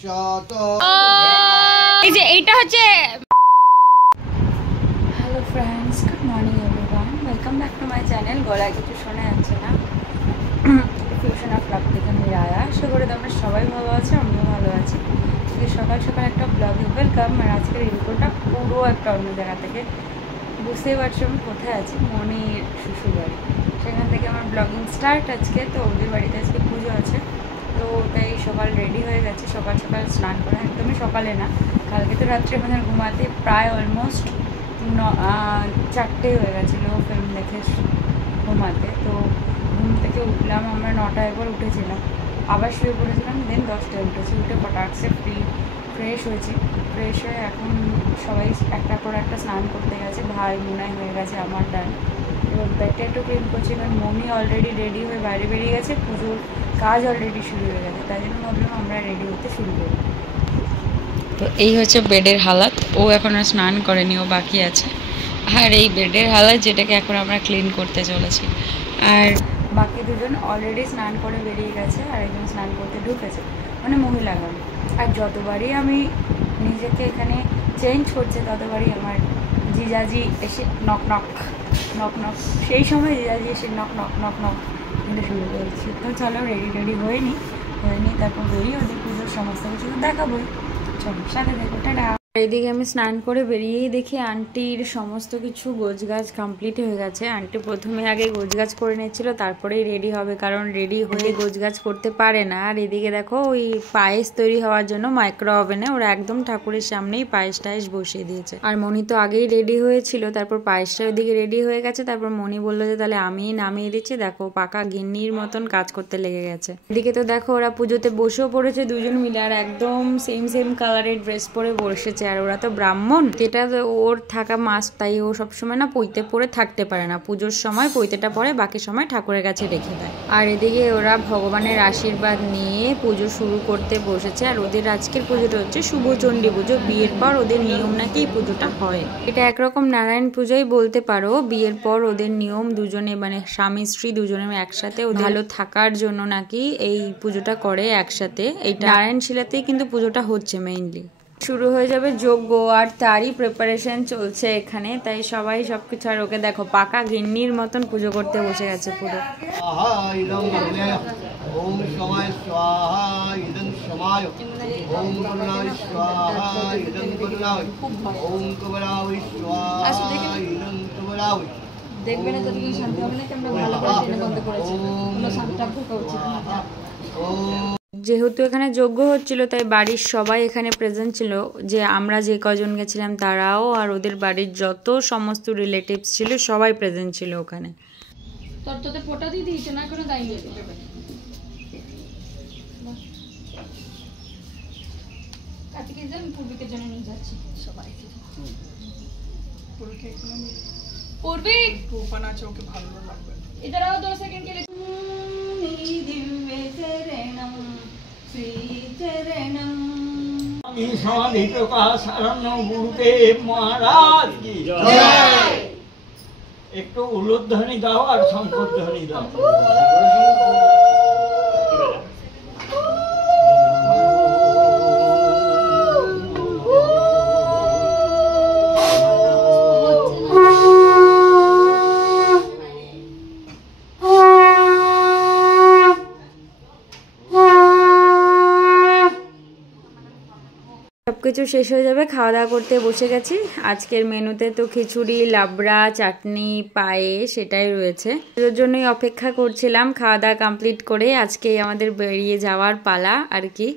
এই যে এইটা হচ্ছে hello friends, good morning everyone, welcome back to my channel. গলায় কিছু শোনা যাচ্ছে না, ফিউশন অফ লাভ থেকে আমি রায়া। আশা করি তোমরা সবাই ভালো আছো, আমিও ভালো আছি। সকাল সকাল একটা ব্লগে ওয়েলকাম। আর আজকের রিপোর্টটা পুরো একটা অন্য জায়গা থেকে, বুঝতেই পারছি আমি কোথায় আছি, মনির শ্বশুর বাড়ি। সেখান থেকে আমার ব্লগিং স্টার্ট আজকে। তো ওদের বাড়িতে আজকে পুজো আছে, তো তাই সকাল রেডি হয়ে গেছে। সকাল সকাল স্নান করা, একদমই সকালে না, কালকে তো রাত্রে আমাদের ঘুমাতে প্রায় অলমোস্ট 4টে হয়ে গেছিলো ফিল্ম দেখে ঘুমাতে। তো ঘুম থেকে উঠলাম আমরা 9টায়, একবার উঠেছিলাম, আবার শুয়ে পড়েছিলাম, দেন 10টায় উঠেছি। উঠে পটাক্সে ফ্রেশ হয়েছি। ফ্রেশ হয়ে এখন সবাই একটা পর একটা স্নান করতে গেছে। ভাই মুনাই হয়ে গেছে, আমার ডান। এবার ব্যাগটা একটু ক্লিন করছি, কারণ মমি অলরেডি রেডি হয়ে বাইরে বেরিয়ে গেছে, পুজোর কাজ অলরেডি শুরু হয়ে গেছে, তাই জন্য ভাবলাম আমরা রেডি হতে শুরু করি। তো এই হচ্ছে বেডের হালাত। ও এখন আর স্নান করেনি, ও বাকি আছে। আর এই বেডের হালাত, যেটাকে এখন আমরা ক্লিন করতে চলেছি। আর বাকি দুজন অলরেডি স্নান করে বেরিয়ে গেছে, আর একজন স্নান করতে ঢুকেছে, মানে মহিলাগণ। আর যতবারই আমি নিজেকে এখানে চেঞ্জ করছে, ততবারই আমার জিজাজি এসে নক নক নক নক, সেই সময় জিজাজি এসে নক নক নক নক কিন্তু শুরু করছি। তো চলো রেডি হয়নি, তারপর বেরিয়ে ওদের পুজোর সমস্ত কিছু দেখাবোই। চলো সাথে দেখো, টাটা। এইদিকে আমি স্নান করে বেরিয়েই দেখি আন্টির সমস্ত কিছু গোছগাছ কমপ্লিট হয়ে গেছে। আন্টি প্রথমে আগে গোছগাছ করে নিচ্ছিল, তারপরেই রেডি হবে, কারণ রেডি হয়ে গোছগাছ করতে পারে না। আর এদিকে দেখো, ওই পায়েস তৈরি হওয়ার জন্য মাইক্রো ওভেনে ওরা একদম ঠাকুরের সামনেই পায়েস টায়েস বসিয়ে দিয়েছে। আর মনি তো আগেই রেডি হয়েছিল, তারপর পায়েসটা ওইদিকে রেডি হয়ে গেছে। তারপর মনি বললো যে তাহলে আমি নামিয়ে দিচ্ছি। দেখো পাকা গিন্নির মতন কাজ করতে লেগে গেছে। এদিকে তো দেখো ওরা পুজোতে বসেও পড়েছে দুজন মিলে, আর একদম সেম কালারের ড্রেস পরে বসেছে। আর ওরা তো ব্রাহ্মণ, যেটা ওর থাকা মাস্ট, তাই ও সবসময় না পৈতে পরে থাকতে পারে না। পুজোর সময় পৈতেটা পরে, বাকি সময় ঠাকুরের কাছে রেখে দেয়। আর এদিকে ওরা ভগবানের আশীর্বাদ নিয়ে পুজো শুরু করতে বসেছে। আর ওদের আজকের পুজোটা হচ্ছে শুভচণ্ডী পুজো। বিয়ের পর ওদের নিয়ম নাকি এই পুজোটা হয়। এটা একরকম নারায়ণ পুজোই বলতে পারো। বিয়ের পর ওদের নিয়ম দুজনে, মানে স্বামী স্ত্রী দুজনে একসাথে ভালো থাকার জন্য নাকি এই পুজোটা করে একসাথে। এই নারায়ণ শিলাতেই কিন্তু পুজোটা হচ্ছে মেইনলি। শুরু হয়ে যাবে যজ্ঞ, আর তারই প্রিপারেশন চলছে এখানে, তাই সবাই সবকিছু। আর ওকে দেখো পাকা গিন্নির মতন পুজো করতে বসে গেছে পুরো। দেখবে না যতদিন শান্তি হবে না, আমরা ভালো করে জেনে বন্ধ করেছি, কোনো শান্তিটা থাকা উচিত না। যেহেতু এখানে যজ্ঞ হচ্ছিল, তাই বাড়ির সবাই এখানে প্রেজেন্ট ছিল। যে আমরা যে কজন গেছিলাম তারাও, আর ওদের বাড়ির যত সমস্ত রিলেটিভস ছিল সবাই প্রেজেন্ট ছিল ওখানে। তোতে ফটো দিয়ে দিয়েছে না, কোনো দায়ী নেই। কাটিকে যান, পূর্বিকের জন্য নিয়ে যাচ্ছি সবাইকে। পূর্বিক ওপেন আছে, ওকে ভালো লাগবে। ইধারাও 2 সেকেন্ড के लिए। একটু উলুধ্বনি দাও আর শঙ্করধ্বনি দাও। সবকিছু শেষ হয়ে যাবে, খাওয়া দাওয়া করতে বসে গেছি। আজকের মেনুতে তো খিচুড়ি, লাবড়া, চাটনি, পায়েস সেটাই রয়েছে। এর জন্যই অপেক্ষা করছিলাম খাওয়া দাওয়া কমপ্লিট করে আজকে আমাদের বেরিয়ে যাওয়ার পালা আর কি।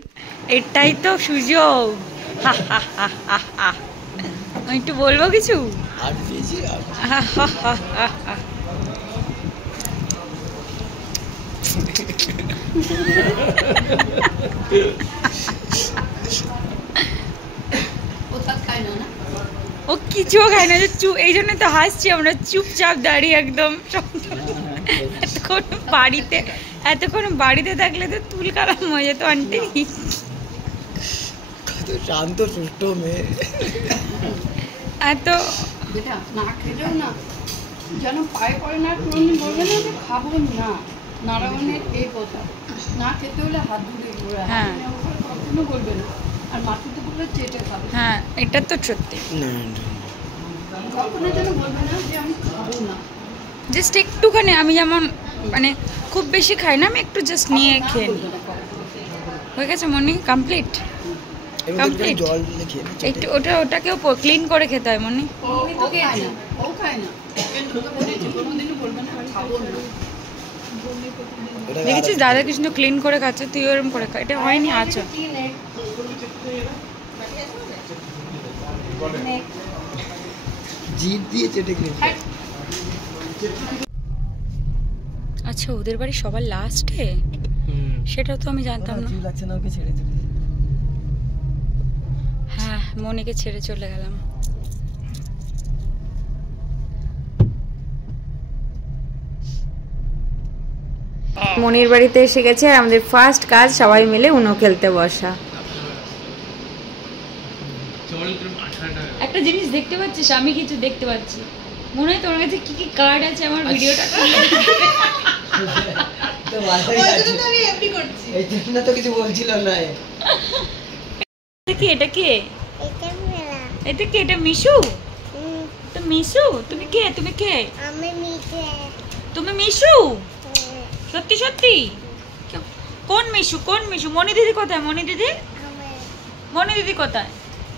এটাই তো সুযোগ। আমি একটু বলবো কিছু? ও কিছুও খায় না, চুপ। এই জন্য তো হাসছি আমরা, চুপচাপ দাঁড়িয়ে একদম। এতক্ষণ বাড়িতে থাকলে তো তুল কালাম হয়ে যেত আন্টি। শান্ত সুষ্ঠ মেয়ে, এত বেটা না খেলেও না যেন পায়ে পড়ে না, কোনোদিন বলবে না যে খাবো না। নারায়ণের এই কথা, না খেতে হলে হাত ধুয়ে। হ্যাঁ কখনো বলবে না, আর মাথাতে বললে চেটে খাবে। হ্যাঁ, এটা তো সত্যি। কখনো যেন বলবে না যে আমি খাবো না। জাস্ট একটুখানি, আমি যেমন মানে খুব বেশি খাই না, আমি একটু জাস্ট নিয়ে খেয়ে নিই। হয়ে গেছে মনি, কমপ্লিট। কমপ্লিট। জল দিলে খেয়ে নিই। একটু ওটাকেও ক্লিন করে খেতে হয় মনি। ও খায় না, ও খায় না, কিন্তু ওকে বলেছি কোনোদিনও বলবে না খাবো না। দেখেছিস দাদা কৃষ্ণ ক্লিন করে খাচ্ছে, তুই ওরকম করে খা। এটা হয়নি আচ্ছা। জিভ দিয়ে চেটে খেয়ে নিই। আচ্ছা, ওদের বাড়ি সবার লাস্টে? সেটাও তো আমি জানতাম না। জিভ লাগছে না ওকে ছেড়ে চলে। হ্যাঁ, মনিকে ছেড়ে চলে গেলাম। মনির বাড়িতে এসে গেছে আর আমাদের ফার্স্ট কাজ সবাই মিলে উনো খেলতে বসা। একটা জিনিস দেখতে পাচ্ছিস, আমি কিছু দেখতে পাচ্ছি। মনে হয় তোর কাছে কি কি কার্ড আছে আমার ভিডিওটা। তো ভালোই আছে। আমি এমনি করছি। এই জন্য তো কিছু বলছিল না। এটা কি? এটা কে? এটা কে? এটা মিশু? তো মিশু, তুমি কে? তুমি কে? আমি মিঠে। তুমি মিশু? সত্যি সত্যি? কোন মিশু? কোন মিশু? মনি দিদি কোথায়? মনি দিদি? মনি দিদি কোথায়?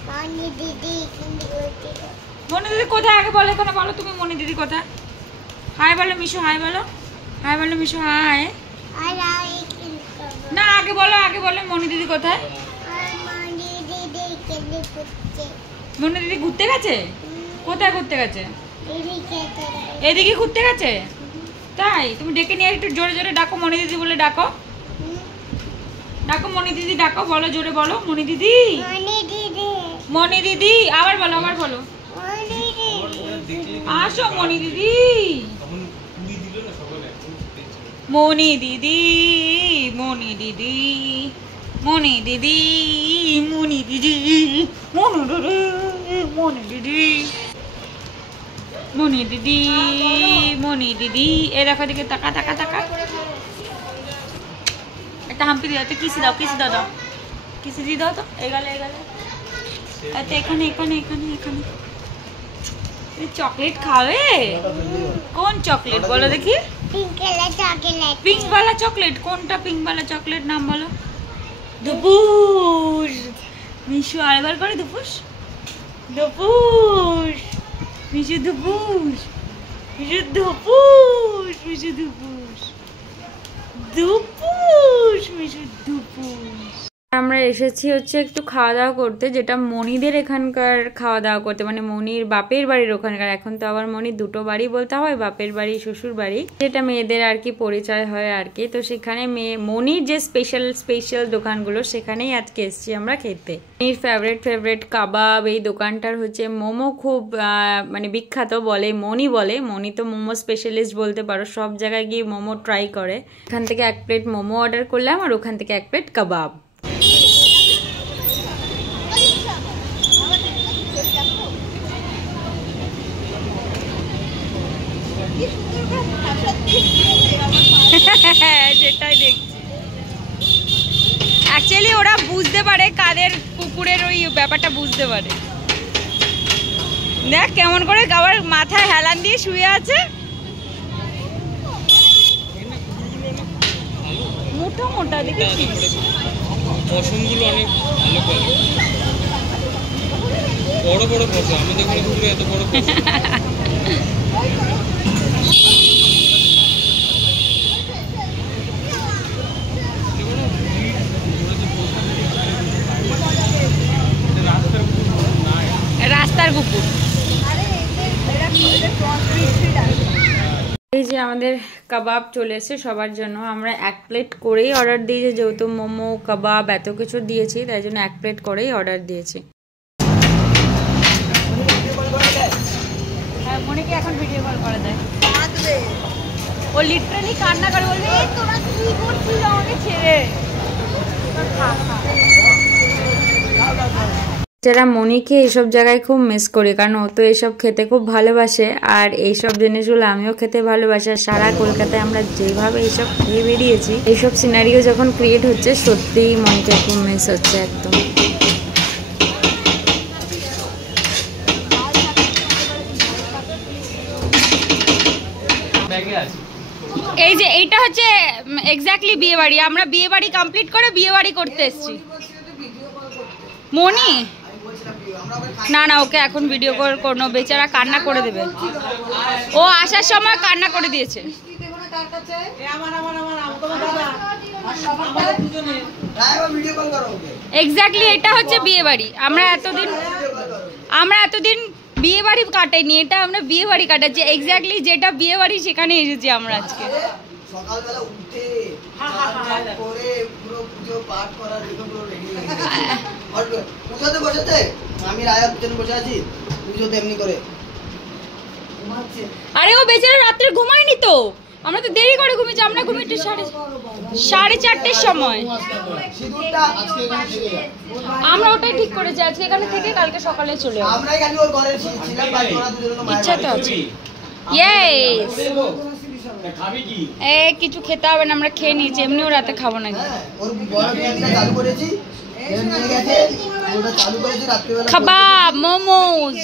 মনি দিদি কিন্তু বলতে মনি দিদি কোথায় আগে বলো, এখানে বলো তুমি মনি দিদি কোথায়। হাই বলো মিশু, হাই বলো। হাই বলো মিশু, হাই। আর আই কিন্তু না আগে বলো, আগে বলো মনি দিদি কোথায়। আর মনি দিদি কেঁদে করছে। মনি দিদি ঘুরতে গেছে? কোথায় ঘুরতে গেছে? দিদি খেতে এদিকে ঘুরতে গেছে? তাই? তুমি ডেকে নিয়ে একটু জোরে জোরে ডাকো, মনি দিদি বলে ডাকো। ডাকো মনি দিদি, ডাকো, বলো জোরে বলো মনি দিদি। মনি দিদি। মনি দিদি, আবার বলো, আবার বলো। মনি দিদি। আসো মনি দিদি। মনি দিদি, মনি দিদি, মনি দিদি, মনি দিদি, মনি দিদি, মনি দিদি, মনি দিদি, মনি দিদি। এ দেখো দিকে তাকা তাকা তাকা। একটা হাম্পি দিয়ে একটা কিসি দাও, কিসি দাও, দাও কিসি দিয়ে দাও তো। এগালে এগালে। আচ্ছা এখানে এখানে এখানে এখানে। চকলেট খাবে? কোন চকলেট বলো দেখি? Pink colour chocolate. পিঙ্ক वाला চকলেট কোনটা? পিঙ্ক वाला চকলেট নাম বলো। দুপুস। মিশু আরেকবার করে দুপুস। দুপুস। মিশু দুপুস। মিশু দুপুস। মিশু দুপুস। দুপুস। মিশু দুপুস। আমরা এসেছি হচ্ছে একটু খাওয়া দাওয়া করতে, যেটা মনিদের এখানকার খাওয়া দাওয়া করতে, মানে মনির বাপের বাড়ির ওখানকার। এখন তো আবার মনির দুটো বাড়ি বলতে হয়, বাপের বাড়ি শ্বশুর বাড়ি, যেটা মেয়েদের আর কি পরিচয় হয় আর কি। তো সেখানে মনির যে স্পেশাল দোকানগুলো, সেখানেই আজকে এসেছি আমরা খেতে। মনির ফেভারিট কাবাব, এই দোকানটার হচ্ছে মোমো খুব মানে বিখ্যাত বলে, মনি তো মোমো স্পেশালিস্ট বলতে পারো, সব জায়গায় গিয়ে মোমো ট্রাই করে। এখান থেকে 1 প্লেট মোমো অর্ডার করলাম আর ওখান থেকে 1 প্লেট কাবাব। সেটাই দেখছি। অ্যাকচুয়ালি ওরা বুঝতে পারে কাদের কুকুরের ওই ব্যাপারটা বুঝতে পারে। দেখ কেমন করে আবার মাথায় হেলান দিয়ে শুয়ে আছে। মোটা মোটা দেখেছিস? পশমগুলো অনেক ভালো কোয়ালিটি, বড় বড় পশম। আমাদের এখানে কুকুরে এত বড় পশম। রাস্তার কুকুর। এই যে আমাদের কাবাব চলে এসেছে সবার জন্য। আমরা 1 প্লেট করেই অর্ডার দিয়েছি, যেহেতু মোমো কাবাব এত কিছু দিয়েছি, তাই জন্য 1 প্লেট করেই অর্ডার দিয়েছি। হ্যাঁ, মনিকে এখন ভিডিও কল করা যায়। ও লিটারালি কান্না করে বলবে, এই তোরা কি করছিস আমাকে ছেড়ে। যারা মনিকে এইসব জায়গায় খুব মিস করি, কারণ ও তো এইসব খেতে খুব ভালোবাসে আর এইসব জিনিসগুলো আমিও খেতে ভালোবাসি। আর সারা কলকাতায় আমরা যেভাবে এইসব খেয়ে বেরিয়েছি, এইসব সিনারিও যখন ক্রিয়েট হচ্ছে সত্যিই মনিকে খুব মিস হচ্ছে একদম। এই যে এইটা হচ্ছে এক্স্যাক্টলি বিয়ে বাড়ি। আমরা বিয়ে বাড়ি কমপ্লিট করে বিয়ে বাড়ি করতে এসেছি। মনি না না, ওকে এখন ভিডিও কল করো, বেচারা কান্না করে দেবে। ও আসার সময় কান্না করে দিয়েছে। এক্স্যাক্টলি এটা হচ্ছে বিয়ে বাড়ি। আমরা এতদিন বিয়ে বাড়ি কাটাইনি, এটা আমরা বিয়ে বাড়ি কাটাচ্ছি। এক্স্যাক্টলি যেটা বিয়ে বাড়ি সেখানে এসেছি আমরা আজকে। সকালবেলা উঠে করে পুরো পুজো পাঠ করার পুরো রেডি হয়ে গেছে। পুজোতে বসেছে, আমি রায়া পিছনে বসে আছি, পুজোতে এমনি করে আরে ও বেচারা রাত্রে ঘুমায়নি তো, আমরা তো দেরি করে ঘুমিয়েছি। আমরা ঘুমিয়েছি 4:30-র সময়। আমরা ওটাই ঠিক করেছি, আজকে এখানে থেকে কালকে সকালে চলে যাবো। আমরাই খালি ওর ঘরে ছিলাম, বাকি ওরা দুজন মায়ের ইচ্ছা তো আছে। ইয়েস, এ কিছু খেতে হবে না, আমরা খেয়ে নিয়েছি, এমনিও রাতে খাবো না। ওর বড় ট্রেনটা চালু করেছি, ট্রেন নিয়ে গেছে, ওটা চালু করেছি রাত্রিবেলা। কাবাব, মোমোস,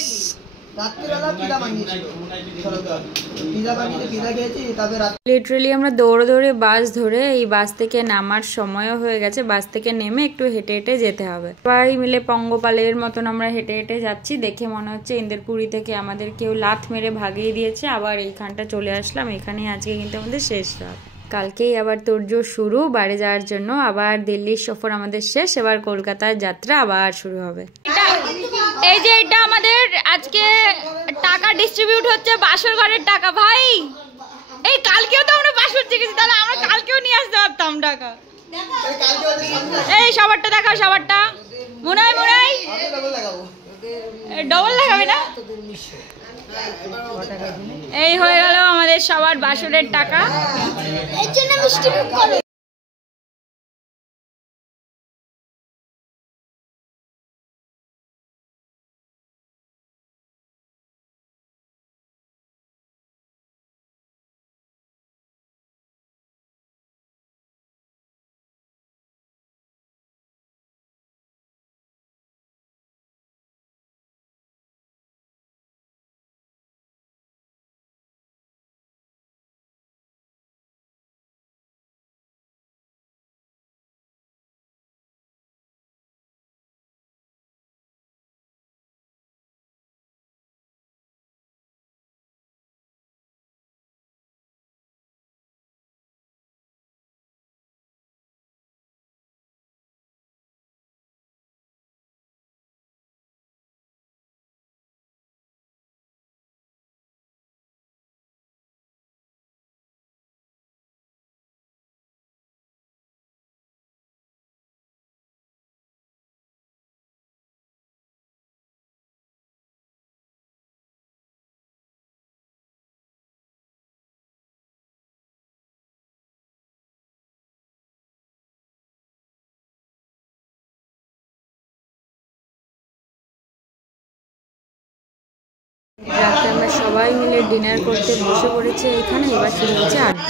লিটারালি আমরা দৌড়ে দৌড়ে বাস ধরে, এই বাস থেকে নামার সময়ও হয়ে গেছে। বাস থেকে নেমে একটু হেঁটে হেঁটে যেতে হবে। সবাই মিলে পঙ্গপালের মতন আমরা হেঁটে হেঁটে যাচ্ছি। দেখে মনে হচ্ছে ইন্দ্রপুরি থেকে আমাদের কেউ লাথ মেরে ভাগিয়ে দিয়েছে। আবার এইখানটা চলে আসলাম। এখানে আজকে কিন্তু আমাদের শেষ রাত। কালকেই আবার তোড়জোড় শুরু বাড়ি যাওয়ার জন্য। আবার দিল্লির সফর আমাদের শেষ, এবার কলকাতার যাত্রা আবার শুরু হবে। এই যে এটা আমাদের আজকে টাকা ডিস্ট্রিবিউট হচ্ছে, বাসর ঘরের টাকা। ভাই এই কালকেও তো আমরা বাসর চেয়েছি, তাহলে আমরা কালকেও নিয়ে আসতে পারতাম টাকা। এই সবারটা দেখাও, সবারটা। মুনাই ডবল লাগাবে না? এই হয়ে গেল আমাদের সবার বাসরের টাকা। এর জন্য মিষ্টি মুখ করো। রাতে আমরা সবাই মিলে ডিনার করতে বসে পড়েছি এখানে। এবার শুরু হচ্ছে আড্ডা।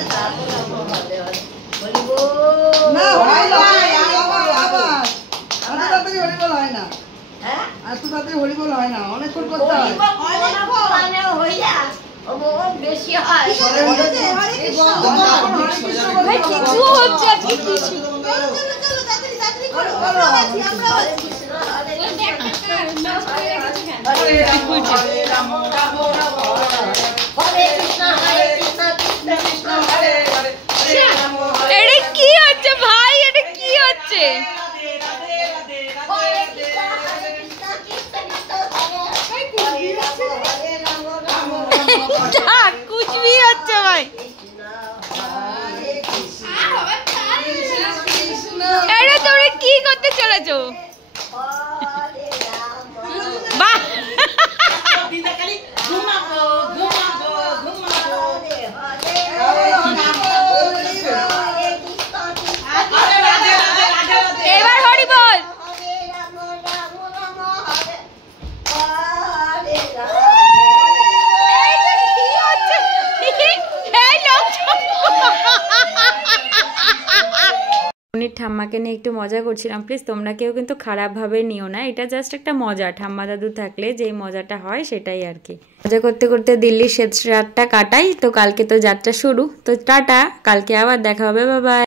এটা কি হচ্ছে ভাই, এটা কি হচ্ছে? कुछ भी হচ্ছে ভাই। আরে তোমরা কি করতে চলেছো? বাহ এবার হরি বল। ঠাম্মাকে নিয়ে একটু মজা করছিলাম। প্লিজ তোমরা কেউ কিন্তু খারাপভাবে নিও না, এটা জাস্ট একটা মজা। ঠাম্মা দাদু থাকলে যেই মজাটা হয় সেটাই আর কি। মজা করতে করতে দিল্লির শেষ রাতটা কাটাই। তো কালকে তো যাত্রা শুরু, তো টাটা, কালকে আবার দেখা হবে, বাই বাই।